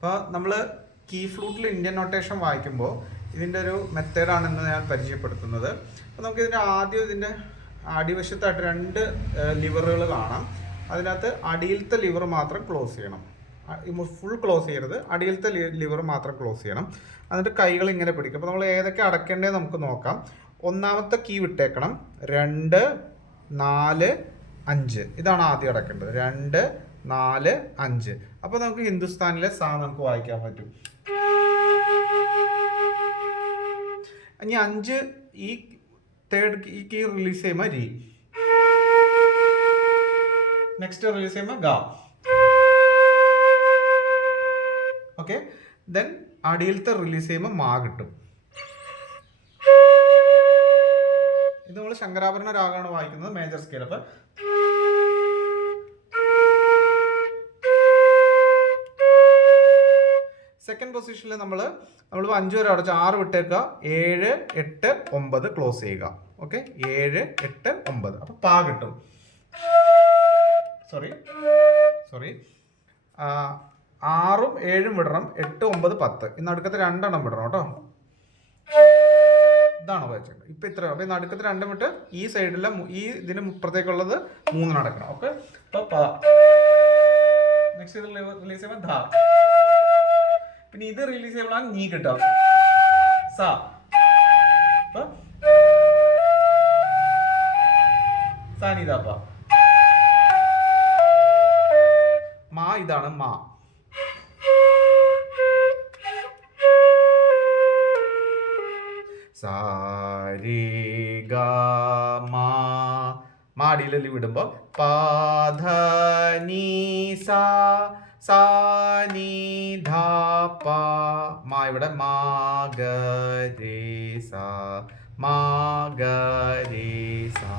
അപ്പോൾ നമ്മൾ key ഫ്ലൂട്ടിൽ Indian notation വായിക്കുമ്പോൾ ഇതിൻ്റെ ഒരു മെത്തേഡാണെന്ന് ഞാൻ പരിചയപ്പെടുത്തുന്നത്. അപ്പോൾ നമുക്കിതിൻ്റെ ആദ്യം ഇതിൻ്റെ അടിവശത്തായിട്ട് 2 ലിവറുകൾ കാണാം. അതിനകത്ത് അടിയിലത്തെ ലിവർ മാത്രം ക്ലോസ് ചെയ്യണം, ഫുൾ ക്ലോസ് ചെയ്യരുത്, അടിയിലത്തെ ലിവർ മാത്രം ക്ലോസ് ചെയ്യണം. എന്നിട്ട് കൈകൾ ഇങ്ങനെ പിടിക്കും. അപ്പോൾ നമ്മൾ ഏതൊക്കെ അടയ്ക്കേണ്ടത് നമുക്ക് നോക്കാം. ഒന്നാമത്തെ കീ വിട്ടേക്കണം, 2 4 5, ഇതാണ് ആദ്യം അടയ്ക്കേണ്ടത്. 2 4 5. അപ്പോൾ നമുക്ക് ഹിന്ദുസ്ഥാനിലെ സാ നമുക്ക് വായിക്കാൻ പറ്റും. ഇനി 5 ഈ തേർഡ് ഈ കീ റിലീസ് ചെയ്യുമ്പോൾ രി, നെക്സ്റ്റ് റിലീസ് ചെയ്യുമ്പോൾ ഗ. ഓക്കെ, ദെൻ അടിയിലത്തെ റിലീസ് ചെയ്യുമ്പോൾ മാ കിട്ടും. ഇത് നമ്മൾ ശങ്കരാഭരണ രാഗമാണ് വായിക്കുന്നത്, മേജർ സ്കെയിൽ. അപ്പോൾ സെക്കൻഡ് പൊസിഷനിൽ നമ്മൾ 5 വരെ അടച്ച് 6 വിട്ടേക്കുക, 7 8 9 ക്ലോസ് ചെയ്യുക. ഓക്കെ, 7 8 9. അപ്പോൾ പാ കിട്ടും. സോറി 6ഉം 7ഉം വിടണം, 8 9 10. ഇന്ന് അടുക്കത്തെ 2 എണ്ണം വിടണം കേട്ടോ. ഇതാണ് വായിച്ചത്. ഇപ്പം ഇത്രയും. അപ്പോൾ ഇന്ന് അടുക്കത്തെ 2 വിട്ട് ഈ സൈഡിലെ ഈ ഇതിന് ഇപ്പുറത്തേക്കുള്ളത് 3 നടക്കണം. ഓക്കെ, അപ്പോൾ പ. നെക്സ്റ്റ് ഇത് റിലീസ് ചെയ്യുമ്പോൾ ധ. പിന്നെ ഇത് റിലീസ് ചെയ്യുമ്പോഴാണ് നീ കിട്ടുക, സ. സാനിതാപ്പ. മാ ഇതാണ് മാ. സാരി ഗ മാ. മാടിയിൽ വിടുമ്പോൾ പാധ നീ സാ, സാ നീ ധ പ. മാ ഇവിടെ മാ ഗ രേ സാ, മാ ഗ രേ സാ.